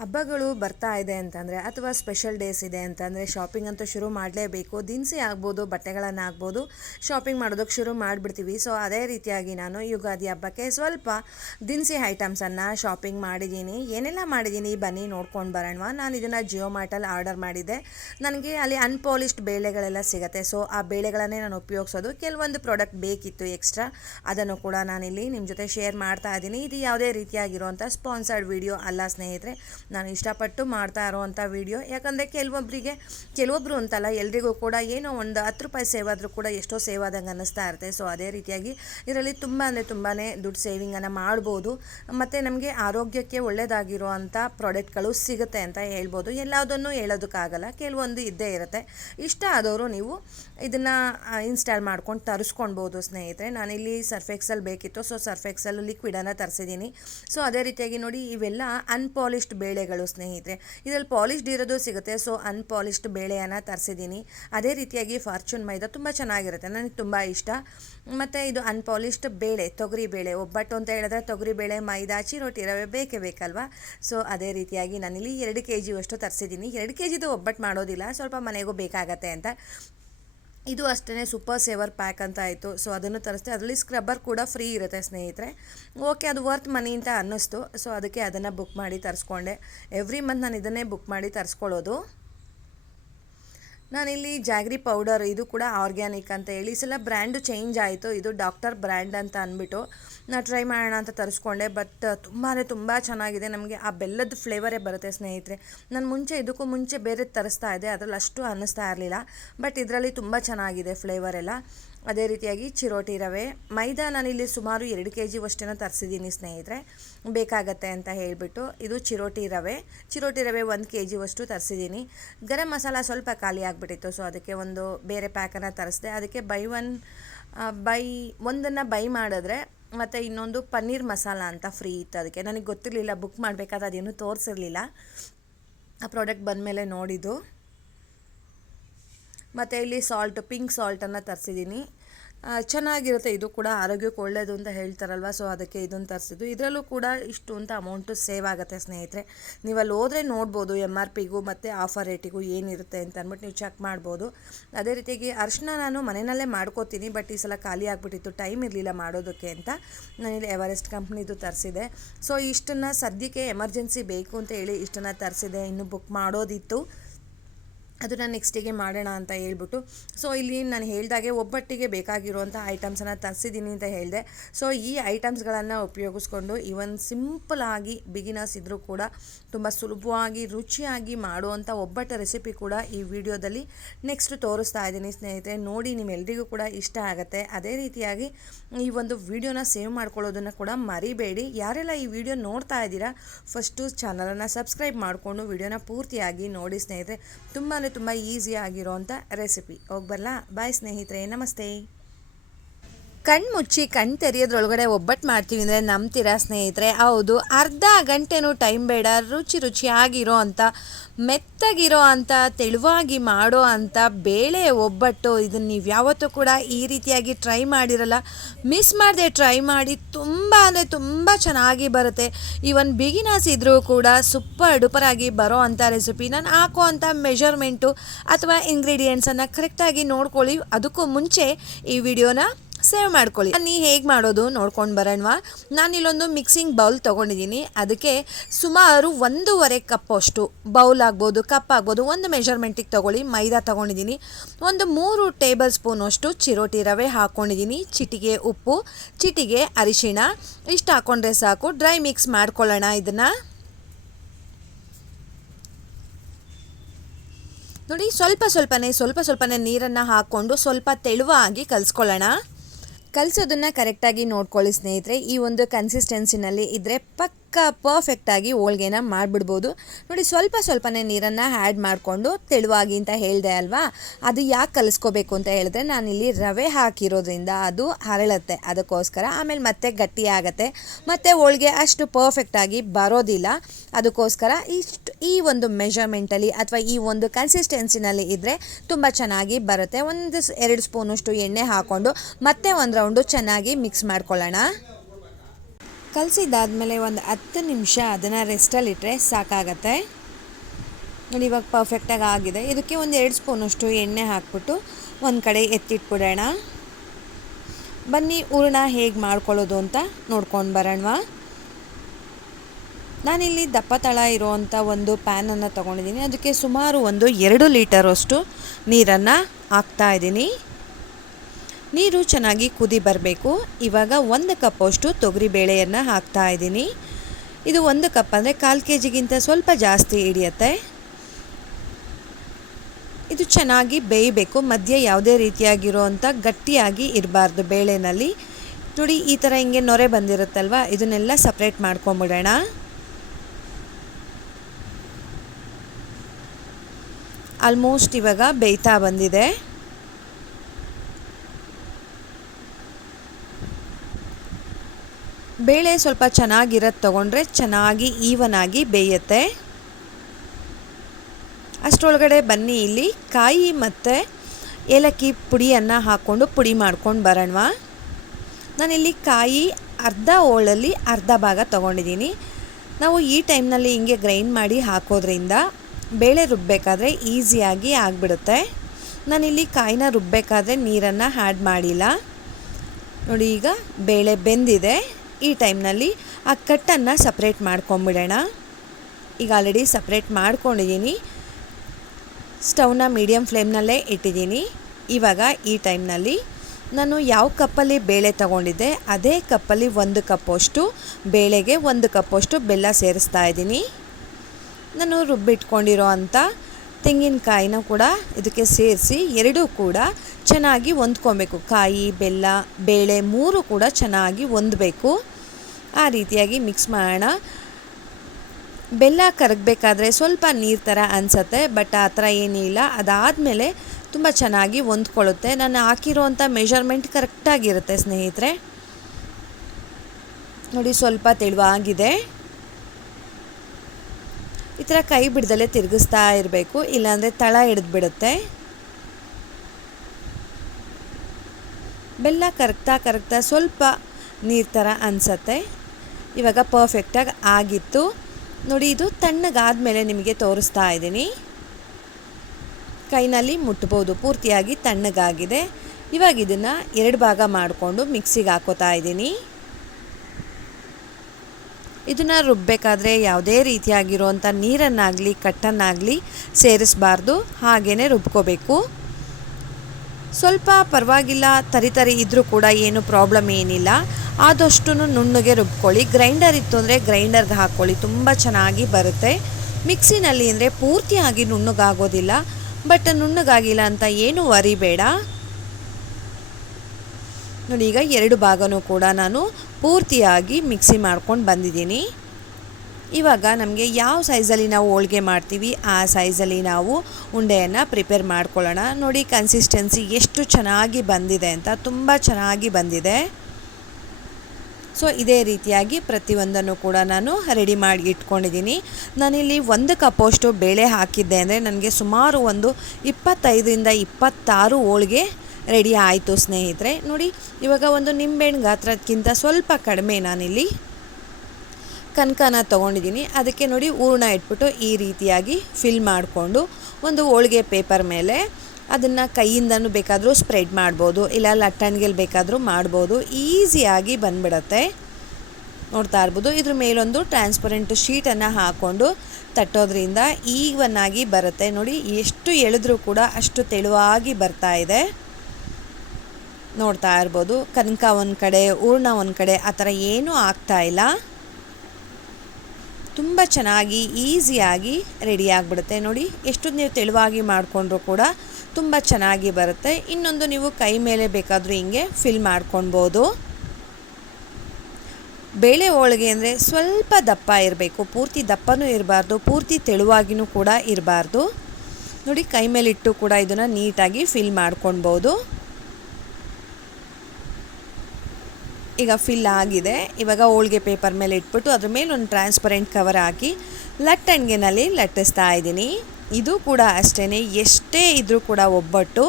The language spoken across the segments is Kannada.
ಹಬ್ಬಗಳು ಬರ್ತಾ ಇದೆ ಅಂತಂದರೆ, ಅಥವಾ ಸ್ಪೆಷಲ್ ಡೇಸ್ ಇದೆ ಅಂತಂದರೆ ಶಾಪಿಂಗ್ ಅಂತೂ ಶುರು ಮಾಡಲೇಬೇಕು. ದಿನಸಿ ಆಗ್ಬೋದು, ಬಟ್ಟೆಗಳನ್ನು ಆಗ್ಬೋದು ಶಾಪಿಂಗ್ ಮಾಡೋದಕ್ಕೆ ಶುರು ಮಾಡಿಬಿಡ್ತೀವಿ. ಸೊ ಅದೇ ರೀತಿಯಾಗಿ ನಾನು ಯುಗಾದಿ ಹಬ್ಬಕ್ಕೆ ಸ್ವಲ್ಪ ದಿನಸಿ ಐಟಮ್ಸನ್ನು ಶಾಪಿಂಗ್ ಮಾಡಿದ್ದೀನಿ. ಏನೆಲ್ಲ ಮಾಡಿದ್ದೀನಿ? ಬನ್ನಿ, ನೋಡ್ಕೊಂಡು ಬರೋಣ ನಾನು ಇದನ್ನು ಜಿಯೋ ಮಾರ್ಟಲ್ಲಿ ಆರ್ಡರ್ ಮಾಡಿದ್ದೆ. ನನಗೆ ಅಲ್ಲಿ ಅನ್ಪಾಲಿಷ್ಡ್ ಬೇಳೆಗಳೆಲ್ಲ ಸಿಗುತ್ತೆ. ಸೊ ಆ ಬೇಳೆಗಳನ್ನೇ ನಾನು ಉಪಯೋಗಿಸೋದು. ಕೆಲವೊಂದು ಪ್ರಾಡಕ್ಟ್ ಬೇಕಿತ್ತು ಎಕ್ಸ್ಟ್ರಾ ಅದನ್ನು ಕೂಡ ನಾನಿಲ್ಲಿ ನಿಮ್ಮ ಜೊತೆ ಶೇರ್ ಮಾಡ್ತಾ ಇದ್ದೀನಿ. ಇದು ಯಾವುದೇ ರೀತಿಯಾಗಿರುವಂಥ ಸ್ಪಾನ್ಸರ್ಡ್ ವಿಡಿಯೋ ಅಲ್ಲ ಸ್ನೇಹಿತರೆ. ನಾನು ಇಷ್ಟಪಟ್ಟು ಮಾಡ್ತಾ ಇರೋವಂಥ ವಿಡಿಯೋ. ಯಾಕಂದರೆ ಕೆಲವೊಬ್ಬರಿಗೆ ಕೆಲವೊಬ್ಬರು ಅಂತಲ್ಲ, ಎಲ್ರಿಗೂ ಕೂಡ ಏನೋ ಒಂದು ಹತ್ತು ರೂಪಾಯಿ ಸೇವ್ ಆದರೂ ಕೂಡ ಎಷ್ಟೋ ಸೇವ್ ಆದಂಗೆ ಅನ್ನಿಸ್ತಾ ಇರುತ್ತೆ. ಸೊ ಅದೇ ರೀತಿಯಾಗಿ ಇದರಲ್ಲಿ ತುಂಬ ಅಂದರೆ ತುಂಬಾ ದುಡ್ಡು ಸೇವಿಂಗನ್ನು ಮಾಡ್ಬೋದು. ಮತ್ತು ನಮಗೆ ಆರೋಗ್ಯಕ್ಕೆ ಒಳ್ಳೆಯದಾಗಿರುವಂಥ ಪ್ರಾಡಕ್ಟ್ಗಳು ಸಿಗುತ್ತೆ ಅಂತ ಹೇಳ್ಬೋದು. ಎಲ್ಲದನ್ನು ಹೇಳೋದಕ್ಕಾಗಲ್ಲ. ಕೆಲವೊಂದು ಇದ್ದೇ ಇರುತ್ತೆ. ಇಷ್ಟ ಆದವರು ನೀವು ಇದನ್ನು ಇನ್ಸ್ಟಾಲ್ ಮಾಡ್ಕೊಂಡು ತರಿಸ್ಕೊಳ್ಬೋದು ಸ್ನೇಹಿತರೆ. ನಾನಿಲ್ಲಿ ಸರ್ಫೆಕ್ಸಲ್ ಬೇಕಿತ್ತು. ಸೊ ಸರ್ಫೆಕ್ಸಲ್ ಲಿಕ್ವಿಡನ್ನು ತರಿಸಿದ್ದೀನಿ. ಸೊ ಅದೇ ರೀತಿಯಾಗಿ ನೋಡಿ, ಇವೆಲ್ಲ ಅನ್ಪಾಲಿಷ್ಡ್ ಬೇಳೆಗಳು ಸ್ನೇಹಿತರೆ. ಇದರಲ್ಲಿ ಪಾಲಿಶ್ಡ್ ಇರೋದು ಸಿಗುತ್ತೆ. ಸೊ ಅನ್ಪಾಲಿಶ್ಡ್ ಬೇಳೆಯನ್ನು ತರಿಸಿದ್ದೀನಿ. ಅದೇ ರೀತಿಯಾಗಿ ಫಾರ್ಚೂನ್ ಮೈದಾ ತುಂಬ ಚೆನ್ನಾಗಿರುತ್ತೆ. ನನಗೆ ತುಂಬ ಇಷ್ಟ. ಮತ್ತು ಇದು ಅನ್ಪಾಲಿಶ್ಡ್ ಬೇಳೆ, ತೊಗರಿ ಬೇಳೆ, ಒಬ್ಬಟ್ಟು ಅಂತ ಹೇಳಿದ್ರೆ ತೊಗರಿ ಬೇಳೆ, ಮೈದಾ, ಚಿರೋಟಿ ರವೆ ಬೇಕೇ ಬೇಕಲ್ವಾ? ಸೊ, ಅದೇ ರೀತಿಯಾಗಿ ನಾನಿಲ್ಲಿ ಎರಡು ಕೆ ಜಿಯಷ್ಟು ತರಿಸಿದ್ದೀನಿ. ಎರಡು ಕೆ ಜಿದು ಒಬ್ಬಟ್ಟು ಮಾಡೋದಿಲ್ಲ. ಸ್ವಲ್ಪ ಮನೆಗೂ ಬೇಕಾಗತ್ತೆ ಅಂತ. ಇದು ಅಷ್ಟೇ ಸೂಪರ್ ಸೇವರ್ ಪ್ಯಾಕ್ ಅಂತ ಆಯಿತು. ಸೊ ಅದನ್ನು ತರಿಸ್ದೆ. ಅದರಲ್ಲಿ ಸ್ಕ್ರಬ್ಬರ್ ಕೂಡ ಫ್ರೀ ಇರುತ್ತೆ ಸ್ನೇಹಿತರೆ. ಓಕೆ ಅದು ವರ್ತ್ ಮನಿ ಅಂತ ಅನ್ನಿಸ್ತು. ಸೊ ಅದಕ್ಕೆ ಅದನ್ನು ಬುಕ್ ಮಾಡಿ ತರಿಸ್ಕೊಂಡೆ. ಎವ್ರಿ ಮಂತ್ ನಾನು ಇದನ್ನೇ ಬುಕ್ ಮಾಡಿ ತರಿಸ್ಕೊಳ್ಳೋದು. ನಾನಿಲ್ಲಿ ಜಾಗ್ರಿ ಪೌಡರ್ ಇದು ಕೂಡ ಆರ್ಗ್ಯಾನಿಕ್ ಅಂತ ಹೇಳಿ ಸಲ ಬ್ರ್ಯಾಂಡು ಚೇಂಜ್ ಆಯಿತು. ಇದು ಡಾಕ್ಟರ್ ಬ್ರ್ಯಾಂಡ್ ಅಂತ ಅಂದ್ಬಿಟ್ಟು. ನಾ ಟ್ರೈ ಮಾಡೋಣ ಅಂತ ತರಿಸ್ಕೊಂಡೆ ಬಟ್ ತುಂಬಾ ತುಂಬ ಚೆನ್ನಾಗಿದೆ. ನಮಗೆ ಆ ಬೆಲ್ಲದ ಫ್ಲೇವರೇ ಬರುತ್ತೆ ಸ್ನೇಹಿತರೆ. ನಾನು ಮುಂಚೆ ಇದಕ್ಕೂ ಮುಂಚೆ ಬೇರೆ ತರಿಸ್ತಾ ಇದ್ದೆ, ಅದರಲ್ಲಿ ಅಷ್ಟು ಅನ್ನಿಸ್ತಾ ಇರಲಿಲ್ಲ. ಬಟ್ ಇದರಲ್ಲಿ ತುಂಬ ಚೆನ್ನಾಗಿದೆ ಫ್ಲೇವರ್ ಎಲ್ಲ. ಅದೇ ರೀತಿಯಾಗಿ ಚಿರೋಟಿ ರವೆ. ಮೈದಾ ನಾನಿಲ್ಲಿ ಸುಮಾರು ಎರಡು ಕೆ ಜಿ ಅಷ್ಟನ್ನು ತರಿಸಿದ್ದೀನಿ ಸ್ನೇಹಿತರೆ. ಬೇಕಾಗತ್ತೆ ಅಂತ ಹೇಳಿಬಿಟ್ಟು ಇದು ಚಿರೋಟಿ ರವೆ. ಚಿರೋಟಿ ರವೆ ಒಂದು ಕೆ ಜಿವಷ್ಟು ತರಿಸಿದ್ದೀನಿ. ಗರಂ ಮಸಾಲ ಸ್ವಲ್ಪ ಖಾಲಿ ಆಗಿಬಿಟ್ಟಿತ್ತು ಸೊ ಅದಕ್ಕೆ ಒಂದು ಬೇರೆ ಪ್ಯಾಕನ್ನು ತರಿಸಿದೆ. ಅದಕ್ಕೆ ಬೈ ಒನ್ ಬೈ ಒಂದನ್ನು ಬೈ ಮಾಡಿದ್ರೆ ಮತ್ತು ಇನ್ನೊಂದು ಪನ್ನೀರ್ ಮಸಾಲ ಅಂತ ಫ್ರೀ ಇತ್ತು ಅದಕ್ಕೆ. ನನಗೆ ಗೊತ್ತಿರಲಿಲ್ಲ ಬುಕ್ ಮಾಡಬೇಕಾದ್ರೆ ಅದೇನು ತೋರಿಸಿರಲಿಲ್ಲ. ಆ ಪ್ರಾಡಕ್ಟ್ ಬಂದಮೇಲೆ ನೋಡಿದ್ದು. ಮತ್ತು ಇಲ್ಲಿ ಸಾಲ್ಟ್ ಪಿಂಕ್ ಸಾಲ್ಟನ್ನು ತರಿಸಿದ್ದೀನಿ. ಚೆನ್ನಾಗಿರುತ್ತೆ. ಇದು ಕೂಡ ಆರೋಗ್ಯಕ್ಕೆ ಒಳ್ಳೆಯದು ಅಂತ ಹೇಳ್ತಾರಲ್ವ? ಸೊ ಅದಕ್ಕೆ ಇದನ್ನು ತರಿಸಿದ್ದು. ಇದರಲ್ಲೂ ಕೂಡ ಇಷ್ಟು ಅಂತ ಅಮೌಂಟು ಸೇವ್ ಆಗುತ್ತೆ ಸ್ನೇಹಿತರೆ. ನೀವು ಅಲ್ಲಿ ಹೋದರೆ ನೋಡ್ಬೋದು ಎಂ ಆರ್ ಪಿಗೂ ಮತ್ತು ಆಫರ್ ರೇಟಿಗೂ ಏನಿರುತ್ತೆ ಅಂತ ಅಂದ್ಬಿಟ್ಟು ನೀವು ಚೆಕ್ ಮಾಡ್ಬೋದು. ಅದೇ ರೀತಿಯಾಗಿ ಅರ್ಶನ ನಾನು ಮನೆಯಲ್ಲೇ ಮಾಡ್ಕೋತೀನಿ ಬಟ್ ಈ ಸಲ ಖಾಲಿ ಆಗಿಬಿಟ್ಟಿತ್ತು ಟೈಮ್ ಇರಲಿಲ್ಲ ಮಾಡೋದಕ್ಕೆ ಅಂತ ನಾನಿಲ್ಲಿ ಎವರೆಸ್ಟ್ ಕಂಪ್ನಿದು ತರಿಸಿದೆ. ಸೊ ಇಷ್ಟನ್ನು ಸದ್ಯಕ್ಕೆ ಎಮರ್ಜೆನ್ಸಿ ಬೇಕು ಅಂತ ಹೇಳಿ ಇಷ್ಟನ್ನು ತರಿಸಿದೆ. ಇನ್ನು ಬುಕ್ ಮಾಡೋದಿತ್ತು. ಅದನ್ನು ನೆಕ್ಸ್ಟಿಗೆ ಮಾಡೋಣ ಅಂತ ಹೇಳ್ಬಿಟ್ಟು ಸೊ ಇಲ್ಲಿ ನಾನು ಹೇಳಿದಾಗೆ ಒಬ್ಬಟ್ಟಿಗೆ ಬೇಕಾಗಿರುವಂಥ ಐಟಮ್ಸನ್ನು ತರಿಸಿದ್ದೀನಿ ಅಂತ ಹೇಳಿದೆ. ಸೊ ಈ ಐಟಮ್ಸ್ಗಳನ್ನು ಉಪಯೋಗಿಸ್ಕೊಂಡು ಇವನ್ ಸಿಂಪಲಾಗಿ ಬಿಗಿನರ್ಸ್ ಇದ್ದರೂ ಕೂಡ ತುಂಬ ಸುಲಭವಾಗಿ, ರುಚಿಯಾಗಿ ಮಾಡುವಂಥ ಒಬ್ಬಟ್ಟು ರೆಸಿಪಿ ಕೂಡ ಈ ವಿಡಿಯೋದಲ್ಲಿ ನೆಕ್ಸ್ಟ್ ತೋರಿಸ್ತಾ ಇದ್ದೀನಿ ಸ್ನೇಹಿತರೆ. ನೋಡಿ ನಿಮ್ಮೆಲ್ಲರಿಗೂ ಕೂಡ ಇಷ್ಟ ಆಗುತ್ತೆ. ಅದೇ ರೀತಿಯಾಗಿ ಈ ಒಂದು ವಿಡಿಯೋನ ಸೇವ್ ಮಾಡ್ಕೊಳ್ಳೋದನ್ನು ಕೂಡ ಮರಿಬೇಡಿ. ಯಾರೆಲ್ಲ ಈ ವಿಡಿಯೋ ನೋಡ್ತಾ ಇದ್ದೀರಾ ಫಸ್ಟು ಚಾನಲನ್ನು ಸಬ್ಸ್ಕ್ರೈಬ್ ಮಾಡಿಕೊಂಡು ವಿಡಿಯೋನ ಪೂರ್ತಿಯಾಗಿ ನೋಡಿ ಸ್ನೇಹಿತರೆ. ತುಂಬಾ ತುಂಬ ಈಸಿ ಆಗಿರೋವಂಥ ರೆಸಿಪಿ. ಹೋಗಿ ಬರಲಾ? ಬಾಯ್ ಸ್ನೇಹಿತರೆ ನಮಸ್ತೆ. ಕಣ್ಣು ಮುಚ್ಚಿ ಕಣ್ಣು ತೆರೆಯೋದ್ರೊಳಗಡೆ ಒಬ್ಬಟ್ಟು ಮಾಡ್ತೀವಿ ಅಂದರೆ ನಂಬ್ತೀರಾ ಸ್ನೇಹಿತರೆ? ಹೌದು. ಅರ್ಧ ಗಂಟೆನೂ ಟೈಮ್ ಬೇಡ. ರುಚಿ ರುಚಿಯಾಗಿರೋ ಅಂಥ ಮೆತ್ತಗಿರೋ ಅಂಥ ತೆಳುವಾಗಿ ಮಾಡೋ ಅಂಥ ಬೇಳೆ ಒಬ್ಬಟ್ಟು ಇದನ್ನು ನೀವು ಯಾವತ್ತೂ ಕೂಡ ಈ ರೀತಿಯಾಗಿ ಟ್ರೈ ಮಾಡಿರಲ್ಲ. ಮಿಸ್ ಮಾಡದೆ ಟ್ರೈ ಮಾಡಿ ತುಂಬ ಅಂದರೆ ತುಂಬ ಚೆನ್ನಾಗಿ ಬರುತ್ತೆ. ಈವನ್ ಬಿಗಿನರ್ಸ್ ಇದ್ದರೂ ಕೂಡ ಸೂಪರ್ ಅಡುಪರಾಗಿ ಬರೋ ಅಂಥ ರೆಸಿಪಿ. ನಾನು ಹಾಕೋ ಅಂಥ ಮೆಷರ್ಮೆಂಟು ಅಥವಾ ಇಂಗ್ರೀಡಿಯೆಂಟ್ಸನ್ನು ಕರೆಕ್ಟಾಗಿ ನೋಡ್ಕೊಳ್ಳಿ. ಅದಕ್ಕೂ ಮುಂಚೆ ಈ ವಿಡಿಯೋನ ಸೇವ್ ಮಾಡ್ಕೊಳ್ಳಿ. ನೀ ಹೇಗೆ ಮಾಡೋದು ನೋಡ್ಕೊಂಡು ಬರೋಣವಾ? ನಾನು ಇಲ್ಲೊಂದು ಮಿಕ್ಸಿಂಗ್ ಬೌಲ್ ತೊಗೊಂಡಿದ್ದೀನಿ. ಅದಕ್ಕೆ ಸುಮಾರು ಒಂದೂವರೆ ಕಪ್ ಅಷ್ಟು ಬೌಲ್ ಆಗ್ಬೋದು ಕಪ್ ಆಗ್ಬೋದು, ಒಂದು ಮೆಷರ್ಮೆಂಟಿಗೆ ತೊಗೊಳ್ಳಿ. ಮೈದಾ ತೊಗೊಂಡಿದ್ದೀನಿ. ಒಂದು ಮೂರು ಟೇಬಲ್ ಸ್ಪೂನಷ್ಟು ಚಿರೋಟಿ ರವೆ ಹಾಕ್ಕೊಂಡಿದ್ದೀನಿ ಚಿಟಿಗೆ ಉಪ್ಪು, ಚಿಟಿಗೆ ಅರಿಶಿಣ, ಇಷ್ಟು ಹಾಕ್ಕೊಂಡ್ರೆ ಸಾಕು. ಡ್ರೈ ಮಿಕ್ಸ್ ಮಾಡ್ಕೊಳ್ಳೋಣ ಇದನ್ನು ನೋಡಿ, ಸ್ವಲ್ಪ ಸ್ವಲ್ಪನೇ ಸ್ವಲ್ಪ ಸ್ವಲ್ಪನೇ ನೀರನ್ನು ಹಾಕ್ಕೊಂಡು ಸ್ವಲ್ಪ ತೆಳುವಾಗಿ ಕಲಿಸ್ಕೊಳ್ಳೋಣ. ಕಲಿಸೋದನ್ನು ಕರೆಕ್ಟಾಗಿ ನೋಡ್ಕೊಳ್ಳಿ ಸ್ನೇಹಿತರೆ. ಈ ಒಂದು ಕನ್ಸಿಸ್ಟೆನ್ಸಿನಲ್ಲಿ ಇದ್ದರೆ ಪಕ್ಕ ಪರ್ಫೆಕ್ಟಾಗಿ ಹೋಳ್ಗೆನ ಮಾಡಿಬಿಡ್ಬೋದು. ನೋಡಿ, ಸ್ವಲ್ಪ ಸ್ವಲ್ಪನೇ ನೀರನ್ನು ಆ್ಯಡ್ ಮಾಡಿಕೊಂಡು ತೆಳುವಾಗಿ ಅಂತ ಹೇಳಿದೆ ಅಲ್ವಾ? ಅದು ಯಾಕೆ ಕಲಿಸ್ಕೋಬೇಕು ಅಂತ ಹೇಳಿದ್ರೆ, ನಾನಿಲ್ಲಿ ರವೆ ಹಾಕಿರೋದ್ರಿಂದ ಅದು ಹರಳುತ್ತೆ ಅದಕ್ಕೋಸ್ಕರ ಆಮೇಲೆ ಮತ್ತೆ ಗಟ್ಟಿ ಮತ್ತು ಹೋಳಿಗೆ ಅಷ್ಟು ಪರ್ಫೆಕ್ಟಾಗಿ ಬರೋದಿಲ್ಲ. ಅದಕ್ಕೋಸ್ಕರ ಇಷ್ಟು ಈ ಒಂದು ಮೆಷರ್ಮೆಂಟಲ್ಲಿ ಅಥವಾ ಈ ಒಂದು ಕನ್ಸಿಸ್ಟೆನ್ಸಿನಲ್ಲಿ ಇದ್ದರೆ ತುಂಬ ಚೆನ್ನಾಗಿ ಬರುತ್ತೆ. ಒಂದು ಎರಡು ಸ್ಪೂನಷ್ಟು ಎಣ್ಣೆ ಹಾಕ್ಕೊಂಡು ಮತ್ತೆ ಒಂದು ರೌಂಡು ಚೆನ್ನಾಗಿ ಮಿಕ್ಸ್ ಮಾಡ್ಕೊಳ್ಳೋಣ. ಕಲಸಿದ್ದಾದಮೇಲೆ ಒಂದು ಹತ್ತು ನಿಮಿಷ ಅದನ್ನು ರೆಸ್ಟಲ್ಲಿಟ್ಟರೆ ಸಾಕಾಗತ್ತೆ. ನೋಡಿ, ಇವಾಗ ಪರ್ಫೆಕ್ಟಾಗಿ ಆಗಿದೆ. ಇದಕ್ಕೆ ಒಂದು ಎರಡು ಸ್ಪೂನಷ್ಟು ಎಣ್ಣೆ ಹಾಕ್ಬಿಟ್ಟು ಒಂದು ಕಡೆ ಎತ್ತಿಟ್ಬಿಡೋಣ. ಬನ್ನಿ ಹೂರಣ ಹೇಗೆ ಮಾಡ್ಕೊಳ್ಳೋದು ಅಂತ ನೋಡ್ಕೊಂಡು ಬರೋಣವಾ? ನಾನಿಲ್ಲಿ ದಪ್ಪ ತಳ ಇರುವಂಥ ಒಂದು ಪ್ಯಾನನ್ನು ತೊಗೊಂಡಿದ್ದೀನಿ. ಅದಕ್ಕೆ ಸುಮಾರು ಒಂದು ಎರಡು ಲೀಟರಷ್ಟು ನೀರನ್ನು ಹಾಕ್ತಾ ಇದ್ದೀನಿ. ನೀರು ಚೆನ್ನಾಗಿ ಕುದಿ ಬರಬೇಕು. ಇವಾಗ ಒಂದು ಕಪ್ಪಷ್ಟು ಹಾಕ್ತಾ ಇದ್ದೀನಿ. ಇದು ಒಂದು ಕಪ್ ಅಂದರೆ ಕಾಲು ಕೆ ಜಿಗಿಂತ ಸ್ವಲ್ಪ ಜಾಸ್ತಿ ಹಿಡಿಯತ್ತೆ. ಇದು ಚೆನ್ನಾಗಿ ಬೇಯಬೇಕು. ಮಧ್ಯೆ ಯಾವುದೇ ರೀತಿಯಾಗಿರುವಂಥ ಗಟ್ಟಿಯಾಗಿ ಇರಬಾರ್ದು ಬೇಳೆನಲ್ಲಿ. ನೋಡಿ, ಈ ಥರ ಹಿಂಗೆ ನೊರೆ ಬಂದಿರುತ್ತಲ್ವ? ಇದನ್ನೆಲ್ಲ ಸಪ್ರೇಟ್ ಮಾಡ್ಕೊಂಬಿಡೋಣ. ಆಲ್ಮೋಸ್ಟ್ ಇವಾಗ ಬೇಯ್ತಾ ಬಂದಿದೆ. ಬೇಳೆ ಸ್ವಲ್ಪ ಚೆನ್ನಾಗಿರೋದು ತೊಗೊಂಡ್ರೆ ಚೆನ್ನಾಗಿ ಈವನ್ ಆಗಿ ಬೇಯುತ್ತೆ. ಅಷ್ಟರೊಳಗಡೆ ಬನ್ನಿ ಇಲ್ಲಿ. ಕಾಯಿ ಮತ್ತು ಏಲಕ್ಕಿ ಪುಡಿಯನ್ನು ಹಾಕ್ಕೊಂಡು ಪುಡಿ ಮಾಡ್ಕೊಂಡು ಬರೋಣ ನಾನಿಲ್ಲಿ ಕಾಯಿ ಅರ್ಧ ಓಳಲ್ಲಿ ಅರ್ಧ ಭಾಗ ತೊಗೊಂಡಿದ್ದೀನಿ. ನಾವು ಈ ಟೈಮ್ನಲ್ಲಿ ಹಿಂಗೆ ಗ್ರೈಂಡ್ ಮಾಡಿ ಹಾಕೋದ್ರಿಂದ ಬೇಳೆ ರುಬ್ಬಬೇಕಾದ್ರೆ ಈಸಿಯಾಗಿ ಆಗಿಬಿಡುತ್ತೆ. ನಾನಿಲ್ಲಿ ಕಾಯಿನ ರುಬ್ಬಬೇಕಾದ್ರೆ ನೀರನ್ನು ಆ್ಯಡ್ ಮಾಡಿಲ್ಲ. ನೋಡಿ ಈಗ ಬೇಳೆ ಬೆಂದಿದೆ. ಈ ಟೈಮ್ನಲ್ಲಿ ಆ ಕಟ್ಟನ್ನು ಸಪ್ರೇಟ್ ಮಾಡ್ಕೊಂಬಿಡೋಣ. ಈಗ ಆಲ್ರೆಡಿ ಸಪ್ರೇಟ್ ಮಾಡ್ಕೊಂಡಿದ್ದೀನಿ ಸ್ಟವ್ನ ಮೀಡಿಯಮ್ ಫ್ಲೇಮ್ನಲ್ಲೇ ಇಟ್ಟಿದ್ದೀನಿ ಇವಾಗ ಈ ಟೈಮ್ನಲ್ಲಿ ನಾನು ಯಾವ ಕಪ್ಪಲ್ಲಿ ಬೇಳೆ ತಗೊಂಡಿದ್ದೆ ಅದೇ ಕಪ್ಪಲ್ಲಿ ಒಂದು ಕಪ್ಪಷ್ಟು, ಬೇಳೆಗೆ ಒಂದು ಕಪ್ಪಷ್ಟು ಬೆಲ್ಲ ಸೇರಿಸ್ತಾ ಇದ್ದೀನಿ. ನಾನು ರುಬ್ಬಿಟ್ಕೊಂಡಿರೋ ಅಂಥ ತೆಂಗಿನಕಾಯಿನ ಕೂಡ ಇದಕ್ಕೆ ಸೇರಿಸಿ ಎರಡೂ ಕೂಡ ಚೆನ್ನಾಗಿ ಹೊಂದ್ಕೊಬೇಕು. ಕಾಯಿ, ಬೆಲ್ಲ, ಬೇಳೆ ಮೂರು ಕೂಡ ಚೆನ್ನಾಗಿ ಹೊಂದಬೇಕು. ಆ ರೀತಿಯಾಗಿ ಮಿಕ್ಸ್ ಮಾಡೋಣ. ಬೆಲ್ಲ ಕರಗಬೇಕಾದ್ರೆ ಸ್ವಲ್ಪ ನೀರು ಥರ ಅನಿಸತ್ತೆ, ಬಟ್ ಆ ಥರ ಏನಿಲ್ಲ ಅದಾದಮೇಲೆ ತುಂಬ ಚೆನ್ನಾಗಿ ಹೊಂದ್ಕೊಳ್ಳುತ್ತೆ. ನಾನು ಹಾಕಿರೋವಂಥ ಮೆಷರ್ಮೆಂಟ್ ಕರೆಕ್ಟಾಗಿರುತ್ತೆ ಸ್ನೇಹಿತರೆ. ನೋಡಿ, ಸ್ವಲ್ಪ ತೆಳುವಾಗಿದೆ. ಈ ಥರ ಕೈ ಬಿಡ್ದಲ್ಲೇ ತಿರುಗಿಸ್ತಾ ಇರಬೇಕು, ಇಲ್ಲಾಂದರೆ ತಳ ಹಿಡಿದ್ಬಿಡುತ್ತೆ. ಬೆಲ್ಲ ಕರಗ್ತಾ ಕರಗ್ತಾ ಸ್ವಲ್ಪ ನೀರು ಥರ ಅನಿಸತ್ತೆ. ಇವಾಗ ಪರ್ಫೆಕ್ಟಾಗಿ ಆಗಿತ್ತು. ನೋಡಿ, ಇದು ತಣ್ಣಗಾದ ಮೇಲೆ ನಿಮಗೆ ತೋರಿಸ್ತಾ ಇದ್ದೀನಿ. ಕೈನಲ್ಲಿ ಮುಟ್ಬೋದು, ಪೂರ್ತಿಯಾಗಿ ತಣ್ಣಗಾಗಿದೆ. ಇವಾಗ ಇದನ್ನು ಎರಡು ಭಾಗ ಮಾಡಿಕೊಂಡು ಮಿಕ್ಸಿಗೆ ಹಾಕೋತಾ ಇದ್ದೀನಿ. ಇದನ್ನು ರುಬ್ಬಬೇಕಾದ್ರೆ ಯಾವುದೇ ರೀತಿಯಾಗಿರುವಂಥ ನೀರನ್ನಾಗಲಿ, ಕಟ್ಟನ್ನಾಗಲಿ ಸೇರಿಸಬಾರ್ದು. ಹಾಗೇ ರುಬ್ಕೋಬೇಕು. ಸ್ವಲ್ಪ ಪರವಾಗಿಲ್ಲ, ತರಿ ತರಿ ಇದ್ದರೂ ಕೂಡ ಏನು ಪ್ರಾಬ್ಲಮ್ ಏನಿಲ್ಲ. ಆದಷ್ಟು ನುಣ್ಣಗೆ ರುಬ್ಕೊಳ್ಳಿ. ಗ್ರೈಂಡರ್ ಇತ್ತು ಅಂದರೆ ಗ್ರೈಂಡರ್ಗೆ ಹಾಕ್ಕೊಳ್ಳಿ. ತುಂಬ ಚೆನ್ನಾಗಿ ಬರುತ್ತೆ. ಮಿಕ್ಸಿನಲ್ಲಿ ಅಂದರೆ ಪೂರ್ತಿಯಾಗಿ ನುಣ್ಣಗಾಗೋದಿಲ್ಲ. ಬಟ್ ನುಣ್ಣಗಾಗಿಲ್ಲ ಅಂತ ಏನು ವರಿ ಬೇಡ ನೋಡಿ, ಈಗ ಎರಡು ಭಾಗನೂ ಕೂಡ ನಾನು ಪೂರ್ತಿಯಾಗಿ ಮಿಕ್ಸಿ ಮಾಡ್ಕೊಂಡು ಬಂದಿದ್ದೀನಿ. ಇವಾಗ ನಮಗೆ ಯಾವ ಸೈಜಲ್ಲಿ ನಾವು ಹೋಳ್ಗೆ ಮಾಡ್ತೀವಿ, ಆ ಸೈಜಲ್ಲಿ ನಾವು ಉಂಡೆಯನ್ನು ಪ್ರಿಪೇರ್ ಮಾಡ್ಕೊಳ್ಳೋಣ. ನೋಡಿ ಕನ್ಸಿಸ್ಟೆನ್ಸಿ ಎಷ್ಟು ಚೆನ್ನಾಗಿ ಬಂದಿದೆ ಅಂತ, ತುಂಬ ಚೆನ್ನಾಗಿ ಬಂದಿದೆ. ಸೊ ಇದೇ ರೀತಿಯಾಗಿ ಪ್ರತಿಯೊಂದನ್ನು ಕೂಡ ನಾನು ರೆಡಿ ಮಾಡಿ ಇಟ್ಕೊಂಡಿದ್ದೀನಿ. ನಾನಿಲ್ಲಿ ಒಂದು ಕಪ್ಪಷ್ಟು ಬೇಳೆ ಹಾಕಿದ್ದೆ ಅಂದರೆ, ನನಗೆ ಸುಮಾರು ಒಂದು ಇಪ್ಪತ್ತೈದರಿಂದ ಇಪ್ಪತ್ತಾರು ಹೋಳಿಗೆ ರೆಡಿ ಆಯಿತು ಸ್ನೇಹಿತರೆ. ನೋಡಿ, ಇವಾಗ ಒಂದು ನಿಂಬೆಹಣ್ಣು ಗಾತ್ರಕ್ಕಿಂತ ಸ್ವಲ್ಪ ಕಡಿಮೆ ನಾನಿಲ್ಲಿ ಕನಕನ ತೊಗೊಂಡಿದ್ದೀನಿ. ಅದಕ್ಕೆ ನೋಡಿ, ಹೂರ್ಣ ಇಟ್ಬಿಟ್ಟು ಈ ರೀತಿಯಾಗಿ ಫಿಲ್ ಮಾಡಿಕೊಂಡು ಒಂದು ಹೋಳಿಗೆ ಪೇಪರ್ ಮೇಲೆ ಅದನ್ನು ಕೈಯಿಂದನೂ ಬೇಕಾದರೂ ಸ್ಪ್ರೆಡ್ ಮಾಡ್ಬೋದು, ಇಲ್ಲ ಲಟ್ಟಣಿಗೆಲ್ಲಿ ಬೇಕಾದರೂ ಮಾಡ್ಬೋದು. ಈಸಿಯಾಗಿ ಬಂದ್ಬಿಡತ್ತೆ. ನೋಡ್ತಾ ಇರ್ಬೋದು, ಇದ್ರ ಮೇಲೊಂದು ಟ್ರಾನ್ಸ್ಪರೆಂಟ್ ಶೀಟನ್ನು ಹಾಕ್ಕೊಂಡು ತಟ್ಟೋದ್ರಿಂದ ಆಗಿ ಬರುತ್ತೆ. ನೋಡಿ, ಎಷ್ಟು ಎಳೆದ್ರೂ ಕೂಡ ಅಷ್ಟು ತೆಳುವಾಗಿ ಬರ್ತಾ ಇದೆ. ನೋಡ್ತಾ ಇರ್ಬೋದು. ಕನಕ ಒಂದು ಕಡೆ, ಹೂರ್ಣ ಒಂದು ಕಡೆ, ಆ ಥರ ಏನೂ ಇಲ್ಲ. ತುಂಬ ಚೆನ್ನಾಗಿ, ಈಸಿಯಾಗಿ ರೆಡಿ ಆಗಿಬಿಡುತ್ತೆ. ನೋಡಿ ಎಷ್ಟು ನೀವು ತೆಳುವಾಗಿ ಮಾಡಿಕೊಂಡ್ರೂ ಕೂಡ ತುಂಬ ಚೆನ್ನಾಗಿ ಬರುತ್ತೆ. ಇನ್ನೊಂದು ನೀವು ಕೈ ಮೇಲೆ ಬೇಕಾದರೂ ಹಿಂಗೆ ಫಿಲ್ ಮಾಡ್ಕೊಳ್ಬೋದು ಬೇಳೆ ಹೋಳಿಗೆ ಅಂದರೆ ಸ್ವಲ್ಪ ದಪ್ಪ ಇರಬೇಕು. ಪೂರ್ತಿ ದಪ್ಪನೂ ಇರಬಾರ್ದು, ಪೂರ್ತಿ ತೆಳುವಾಗಿನೂ ಕೂಡ ಇರಬಾರ್ದು. ನೋಡಿ, ಕೈ ಮೇಲಿಟ್ಟು ಕೂಡ ಇದನ್ನು ನೀಟಾಗಿ ಫಿಲ್ ಮಾಡ್ಕೊಳ್ಬೋದು ಈಗ ಫಿಲ್ ಆಗಿದೆ. ಇವಾಗ ಹೋಳಿಗೆ ಪೇಪರ್ ಮೇಲೆ ಇಟ್ಬಿಟ್ಟು ಅದ್ರ ಮೇಲೆ ಒಂದು ಟ್ರಾನ್ಸ್ಪರೆಂಟ್ ಕವರ್ ಹಾಕಿ ಲಟ್ಟಣಿಗೆನಲ್ಲಿ ಲಟ್ಟಿಸ್ತಾ ಇದ್ದೀನಿ. ಇದು ಕೂಡ ಅಷ್ಟೇ ಎಷ್ಟೇ ಇದ್ದರೂ ಕೂಡ ಒಬ್ಬಟ್ಟು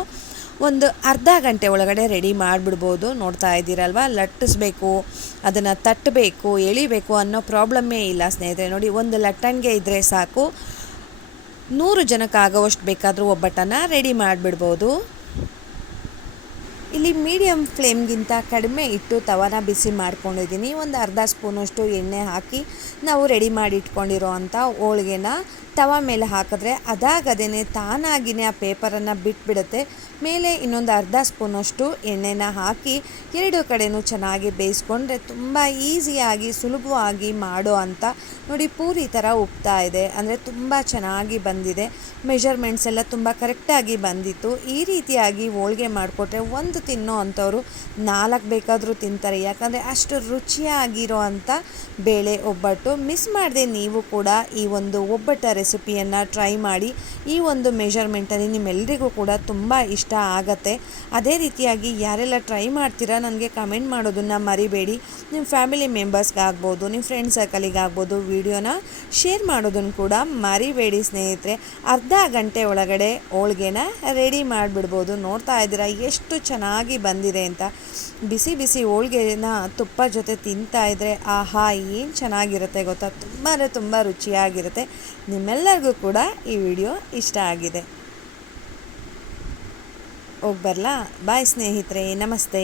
ಒಂದು ಅರ್ಧ ಗಂಟೆ ಒಳಗಡೆ ರೆಡಿ ಮಾಡಿಬಿಡ್ಬೋದು. ನೋಡ್ತಾ ಇದ್ದೀರಲ್ವ? ಲಟ್ಟಿಸ್ಬೇಕು, ಅದನ್ನು ತಟ್ಟಬೇಕು, ಎಳಿಬೇಕು ಅನ್ನೋ ಪ್ರಾಬ್ಲಮ್ಮೇ ಇಲ್ಲ ಸ್ನೇಹಿತರೆ. ನೋಡಿ, ಒಂದು ಲಟ್ಟಣಿಗೆ ಇದ್ದರೆ ಸಾಕು. ನೂರು ಜನಕ್ಕಾಗೋವಷ್ಟು ಬೇಕಾದರೂ ಒಬ್ಬಟ್ಟನ್ನು ರೆಡಿ ಮಾಡಿಬಿಡ್ಬೋದು. ಇಲ್ಲಿ ಮೀಡಿಯಮ್ ಫ್ಲೇಮ್ಗಿಂತ ಕಡಿಮೆ ಇಟ್ಟು ತವನ ಬಿಸಿ ಮಾಡ್ಕೊಂಡಿದ್ದೀನಿ. ಒಂದು ಅರ್ಧ ಸ್ಪೂನಷ್ಟು ಎಣ್ಣೆ ಹಾಕಿ ನಾವು ರೆಡಿ ಮಾಡಿ ಇಟ್ಕೊಂಡಿರೋ ಅಂಥ ಹೋಳ್ಗೆನ ತವ ಮೇಲೆ ಹಾಕಿದ್ರೆ ಅದಾಗದೇ ತಾನಾಗಿನೇ ಆ ಪೇಪರನ್ನು ಬಿಟ್ಬಿಡುತ್ತೆ. ಮೇಲೆ ಇನ್ನೊಂದು ಅರ್ಧ ಸ್ಪೂನಷ್ಟು ಎಣ್ಣೆನ ಹಾಕಿ ಎರಡು ಕಡೆನೂ ಚೆನ್ನಾಗಿ ಬೇಯಿಸ್ಕೊಂಡ್ರೆ ತುಂಬ ಈಸಿಯಾಗಿ, ಸುಲಭವಾಗಿ ಮಾಡೋ ಅಂತ ನೋಡಿ ಪೂರಿ ಥರ ಉಪ್ತಾ ಇದೆ. ಅಂದರೆ ತುಂಬ ಚೆನ್ನಾಗಿ ಬಂದಿದೆ. ಮೆಷರ್ಮೆಂಟ್ಸ್ ಎಲ್ಲ ತುಂಬ ಕರೆಕ್ಟಾಗಿ ಬಂದಿತ್ತು. ಈ ರೀತಿಯಾಗಿ ಹೋಳಿಗೆ ಮಾಡಿಕೊಟ್ರೆ ಒಂದು ತಿನ್ನೋ ಅಂಥವ್ರು ನಾಲ್ಕು ಬೇಕಾದರೂ ತಿಂತಾರೆ. ಯಾಕಂದರೆ ಅಷ್ಟು ರುಚಿಯಾಗಿರೋ ಅಂಥ ಬೇಳೆ ಒಬ್ಬಟ್ಟು ಮಿಸ್ ಮಾಡದೆ ನೀವು ಕೂಡ ಈ ಒಂದು ಒಬ್ಬಟ್ಟ ರೆಸಿಪಿಯನ್ನು ಟ್ರೈ ಮಾಡಿ ಈ ಒಂದು ಮೆಷರ್ಮೆಂಟಲ್ಲಿ ನಿಮ್ಮೆಲ್ಲರಿಗೂ ಕೂಡ ತುಂಬ ಇಷ್ಟ ಆಗತ್ತೆ. ಅದೇ ರೀತಿಯಾಗಿ ಯಾರೆಲ್ಲ ಟ್ರೈ ಮಾಡ್ತೀರಾ ನನಗೆ ಕಮೆಂಟ್ ಮಾಡೋದನ್ನು ಮರಿಬೇಡಿ. ನಿಮ್ಮ ಫ್ಯಾಮಿಲಿ ಮೆಂಬರ್ಸ್ಗಾಗ್ಬೋದು ನಿಮ್ಮ ಫ್ರೆಂಡ್ ಸರ್ಕಲಿಗಾಗ್ಬೋದು ವಿಡಿಯೋನ ಶೇರ್ ಮಾಡೋದನ್ನು ಕೂಡ ಮರಿಬೇಡಿ ಸ್ನೇಹಿತರೆ. ಅರ್ಧ ಗಂಟೆ ಒಳಗಡೆ ಹೋಳ್ಗೆನ ರೆಡಿ ಮಾಡಿಬಿಡ್ಬೋದು. ನೋಡ್ತಾ ಇದ್ದೀರಾ ಎಷ್ಟು ಚೆನ್ನಾಗಿ ಬಂದಿದೆ ಅಂತ. ಬಿಸಿ ಬಿಸಿ ಹೋಳ್ಗೆನ ತುಪ್ಪ ಜೊತೆ ತಿಂತಾ ಇದ್ದರೆ ಆಹಾ ಏನು ಚೆನ್ನಾಗಿರುತ್ತೆ ಗೊತ್ತಾ? ತುಂಬ ತುಂಬ ರುಚಿಯಾಗಿರುತ್ತೆ. ನಿಮ್ಮೆಲ್ಲರಿಗೂ ಕೂಡ ಈ ವಿಡಿಯೋ ಇಷ್ಟ ಆಗಿದೆ. ಹೋಗ್ಬರ್ಲಾ ಬರಲಾ? ಬಾಯ್ ಸ್ನೇಹಿತರೆ ನಮಸ್ತೆ.